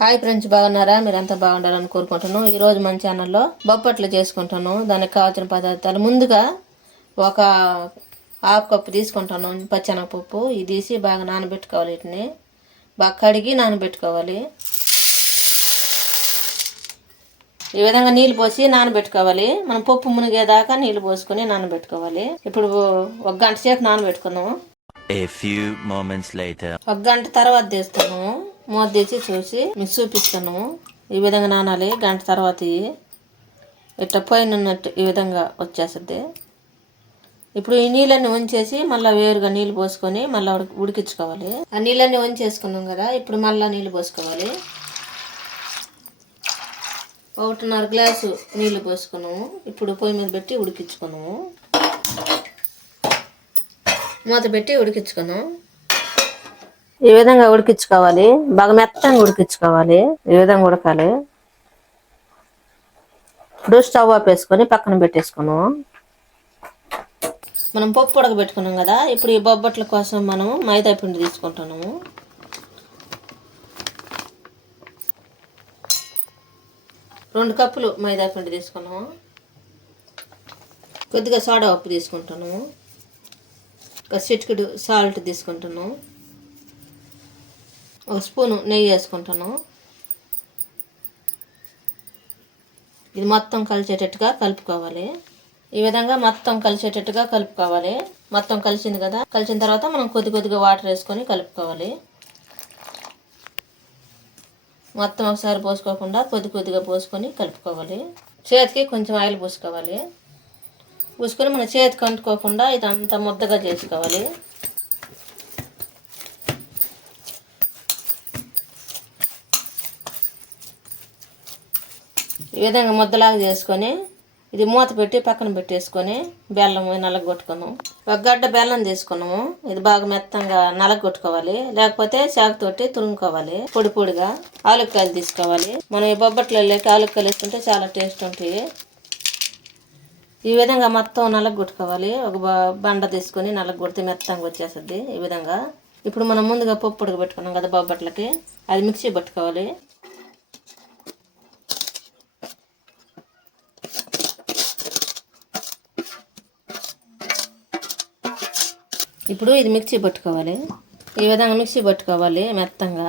Hi friends బాగున్నారా? మీరంతా బాగుండాలని కోరుకుంటున్నాను ఈ రోజు మన ఛానల్లో బొప్పట్లు చేసుకుంటాను దానికి కావాల్సిన పదార్థాలు ముందుగా ఒక హాఫ్ కప్పు తీసుకుంటాను పచ్చెనగపప్పు. ఇది తీసి బాగా నానబెట్టుకోవాలి వీటిని. బాగా కడిగి నానబెట్టుకోవాలి. ఈ విధంగా నీళ్ళు పోసి నానబెట్టుకోవాలి. మనం పప్పు మునిగేదాకా నీళ్ళు పోసుకొని నానబెట్టుకోవాలి. ఇప్పుడు ఒక గంట సేపు later. ఒక గంట తర్వాత తీస్తాను మూత తీసి చూసి మీకు చూపిస్తాను ఈ విధంగా నానాలి గంట తర్వాత ఇట్లా పైన ఉన్నట్టు ఈ విధంగా వచ్చేస్తుంది. ఇప్పుడు ఈ నీళ్ళన్నీ ఉంచేసి మళ్ళీ వేరుగా నీళ్ళు పోసుకొని మళ్ళీ ఉడికించుకోవాలి. ఆ నీళ్ళన్నీ ఉంచేసుకున్నాం కదా ఇప్పుడు మళ్ళీ నీళ్ళు పోసుకోవాలి. ఒకటిన్నర గ్లాసు నీళ్ళు పోసుకున్నాము. ఇప్పుడు పొయ్యి మీద పెట్టి ఉడికించుకున్నాము. మూత పెట్టి ఉడికించుకున్నాం ఈ విధంగా ఉడికించుకోవాలి? బాగా మెత్తంగా ఉడికించుకోవాలి. ఈ విధంగా ఉడకాలి? ఇప్పుడు స్టవ్ ఆపేసుకొని పక్కన పెట్టేసుకున్నాం. మనం పప్పు ఉడకబెట్టుకున్నాం కదా ఇప్పుడు ఈ బొబ్బట్ల కోసం మనం మైదా పిండి తీసుకుంటున్నాము. రెండు కప్పులు మైదా పిండి తీసుకున్నాము. కొద్దిగా సోడా ఉప్పు తీసుకుంటున్నాము. ఒక చిటికెడు సాల్ట్ తీసుకుంటున్నాము. ఒక స్పూను నెయ్యి వేసుకుంటాను. ఇది మొత్తం కలిసేటట్టుగా కలుపుకోవాలి. ఈ విధంగా మొత్తం కలిసేటట్టుగా కలుపుకోవాలి. మొత్తం కలిసింది కదా? కలిసిన తర్వాత మనం కొద్ది కొద్దిగా వాటర్ వేసుకొని కలుపుకోవాలి. మొత్తం ఒకసారి పోసుకోకుండా కొద్ది కొద్దిగా పోసుకొని కలుపుకోవాలి. చేతికి కొంచెం ఆయిల్ పోసుకోవాలి. పూసుకొని మన చేతికి అంటుకోకుండా ఇదంతా ముద్దగా చేసుకోవాలి. ఈ విధంగా ముద్దలాగా చేసుకొని ఇది మూత పెట్టి పక్కన పెట్టేసుకొని బెల్లం నలగొట్టుకున్నాం ఒక గడ్డ బెల్లం తీసుకున్నాము. ఇది బాగా మెత్తంగా నలగొట్టుకోవాలి. లేకపోతే చాకుతోటి తురుముకోవాలి. పొడి పొడిగా ఆలుక్కాయలు తీసుకోవాలి. మనం ఈ బొబ్బట్లలోకి ఆలుక్కాయలు వేసుకుంటే చాలా టేస్ట్ ఉంటాయి ఈ విధంగా మొత్తం నలగొట్టుకోవాలి. ఒక బ- బండ తీసుకొని నలగొడితే మెత్తంగా వచ్చేస్తుంది ఈ విధంగా. ఇప్పుడు మనం ముందుగా పప్పు ఉడకబెట్టుకున్నాం కదా బొబ్బట్లకి. అది మిక్సీ పట్టుకోవాలి. ఇప్పుడు ఇది మిక్సీ పట్టుకోవాలి. ఈ విధంగా మిక్సీ పట్టుకోవాలి మెత్తంగా.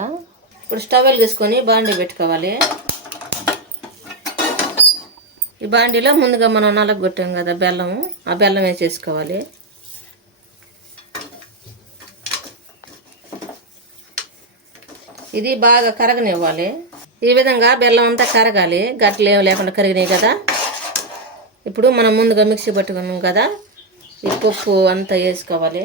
ఇప్పుడు స్టవ్ వెలిగించుకొని బాండీ పెట్టుకోవాలి. ఈ బాండీలో ముందుగా మనం నలగొట్టాం కదా బెల్లం ఆ బెల్లం వేసేసుకోవాలి. ఇది బాగా కరగనివ్వాలి. ఈ విధంగా బెల్లం అంతా కరగాలి. గట్లు ఏమి లేకుండా కరిగినాయి కదా. ఇప్పుడు మనం ముందుగా మిక్సీ పట్టుకున్నాం కదా. ఈ పప్పు అంతా వేసుకోవాలి.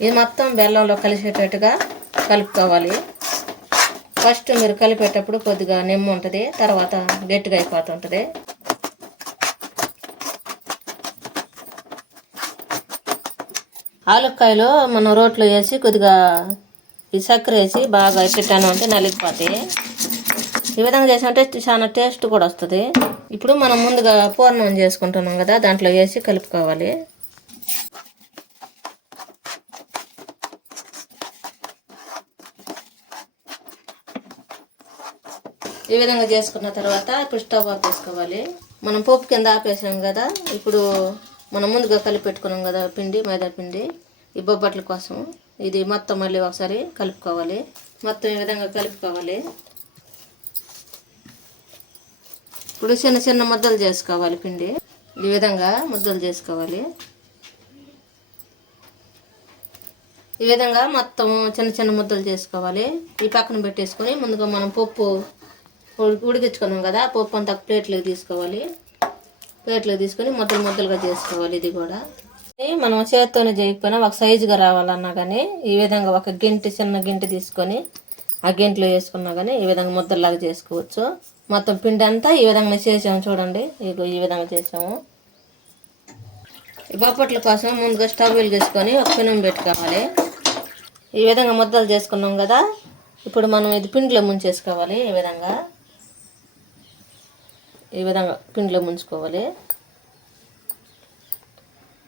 ఇది మొత్తం బెల్లంలో కలిసేటట్టుగా కలుపుకోవాలి. ఫస్ట్ మీరు కలిపేటప్పుడు కొద్దిగా నిమ్మ ఉంటుంది తర్వాత గట్టిగా అయిపోతుంటుంది. ఆలుక్కాయలు మనం రోట్లో వేసి కొద్దిగా ఈ చక్కెర వేసి బాగా పెట్టాను అంటే నలిగిపోతాయి. ఈ విధంగా చేసామంటే చాలా టేస్ట్ కూడా వస్తుంది. ఇప్పుడు మనం ముందుగా పూర్ణం చేసుకుంటున్నాం కదా దాంట్లో వేసి కలుపుకోవాలి. ఈ విధంగా చేసుకున్న తర్వాత ఇప్పుడు స్టవ్ ఆఫ్ చేసుకోవాలి. మనం పోపు కింద ఆపేసాం కదా ఇప్పుడు మనం ముందుగా కలిపి పెట్టుకున్నాం కదా పిండి మైదా పిండి ఈ బొబ్బట్ల కోసం. ఇది మొత్తం మళ్ళీ ఒకసారి కలుపుకోవాలి. మొత్తం ఈ విధంగా కలుపుకోవాలి. ఇప్పుడు చిన్న చిన్న ముద్దలు చేసుకోవాలి పిండి. ఈ విధంగా ముద్దలు చేసుకోవాలి. ఈ విధంగా మొత్తం చిన్న చిన్న ముద్దలు చేసుకోవాలి. ఈ పక్కన పెట్టేసుకొని ముందుగా మనం పప్పు ఉడికించుకున్నాం కదా పప్పు అంతా ప్లేట్లోకి తీసుకోవాలి. ప్లేట్లోకి తీసుకొని ముద్దలు ముద్దలుగా చేసుకోవాలి ఇది కూడా. మనం చేత్తోనే చేయకపోయినా ఒక సైజుగా రావాలన్నా కానీ ఈ విధంగా ఒక గింటి చిన్న గింటి తీసుకొని ఆ గింట్లో వేసుకున్నా కానీ ఈ విధంగా ముద్దలాగా చేసుకోవచ్చు. మొత్తం పిండి అంతా ఈ విధంగా చేసాము చూడండి. ఈ విధంగా చేసాము. ఈ బొప్పట్ల కోసం ముందుగా స్టవ్ వెలిగించుకొని ఒక పెనం పెట్టుకోవాలి. ఈ విధంగా ముద్దలు చేసుకున్నాం కదా ఇప్పుడు మనం ఇది పిండిలో ముంచేసుకోవాలి ఈ విధంగా. ఈ విధంగా పిండిలో ముంచుకోవాలి.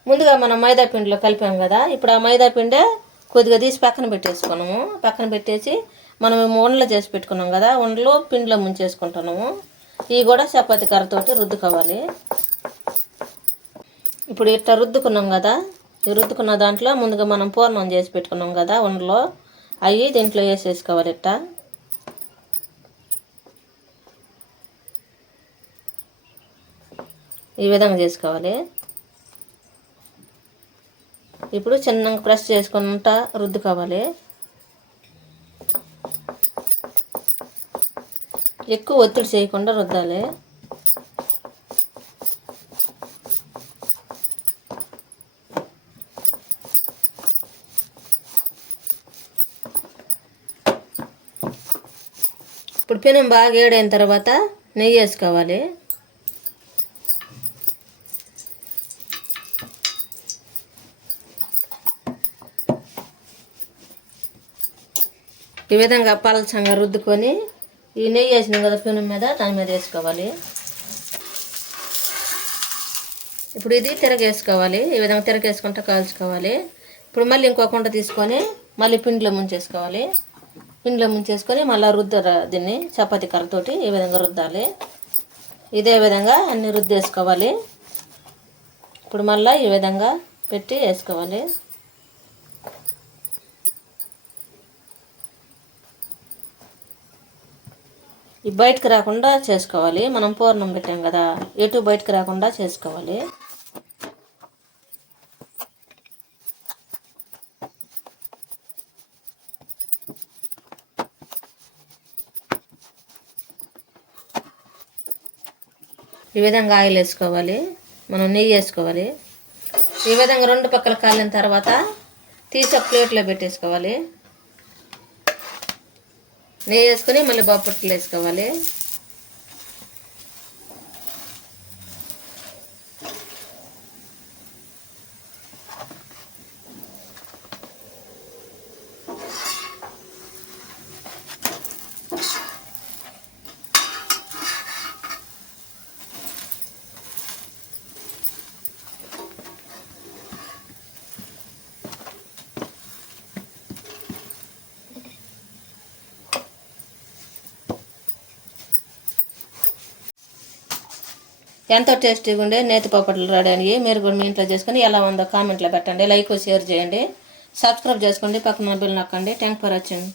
ముందుగా మనం మైదా పిండిలో కలిపాం కదా ఇప్పుడు ఆ మైదా పిండే కొద్దిగా తీసి పక్కన పెట్టేసుకున్నాము. పక్కన పెట్టేసి మనం ఉండలు చేసి పెట్టుకున్నాం కదా ఉండలు పిండిలో ముంచేసుకుంటున్నాము. ఇవి కూడా చపాతి కర్రతోటి రుద్దుకోవాలి. ఇప్పుడు ఇట్లా రుద్దుకున్నాం కదా ఈ రుద్దుకున్న దాంట్లో ముందుగా మనం పూర్ణం చేసి పెట్టుకున్నాం కదా ఉండలో. అవి దీంట్లో వేసేసుకోవాలి ఇట్ట ఈ విధంగా చేసుకోవాలి. ఇప్పుడు చిన్నగా ప్రెస్ చేసుకుంటా రుద్దుకోవాలి. ఎక్కువ ఒత్తిడి చేయకుండా రుద్దాలి. ఇప్పుడు పెనం బాగా ఏడైన తర్వాత నెయ్యి వేసుకోవాలి. ఈ విధంగా పలచంగా రుద్దుకొని ఈ నెయ్యి వేసినాం కదా పెనం మీద దాని మీద వేసుకోవాలి. ఇప్పుడు ఇది తిరగేసుకోవాలి. ఈ విధంగా తిరగేసుకుంటూ కాల్చుకోవాలి. ఇప్పుడు మళ్ళీ ఇంకో కుండ తీసుకొని మళ్ళీ పిండిలో ముంచేసుకోవాలి. పిండిలో ముంచేసుకొని మళ్ళీ రుద్దర దీన్ని చపాతీ కర్రతోటి ఈ విధంగా రుద్దాలి. ఇదే విధంగా అన్ని రుద్దేసుకోవాలి. ఇప్పుడు మళ్ళీ ఈ విధంగా పెట్టి వేసుకోవాలి. ఈ బయటకు రాకుండా చేసుకోవాలి. మనం పూర్ణం పెట్టాం కదా. ఎటు బయటకు రాకుండా చేసుకోవాలి. ఈ విధంగా ఆయిల్ వేసుకోవాలి. మనం నెయ్యి వేసుకోవాలి. ఈ విధంగా రెండు పక్కల కాలిన తర్వాత తీసి ఒక ప్లేట్లో పెట్టేసుకోవాలి. నెయ్యి వేసుకొని మళ్ళీ బాపట్లు వేసుకోవాలి. ఎంతో టేస్టీగా ఉండే నేతి పాపట్లు రెడీ మీరు కూడా మీ ఇంట్లో చేసుకొని ఎలా ఉందో కామెంట్లో పెట్టండి లైక్ షేర్ చేయండి. సబ్స్క్రైబ్ చేసుకోండి పక్కన బిల్ నొక్కండి. Thank for watching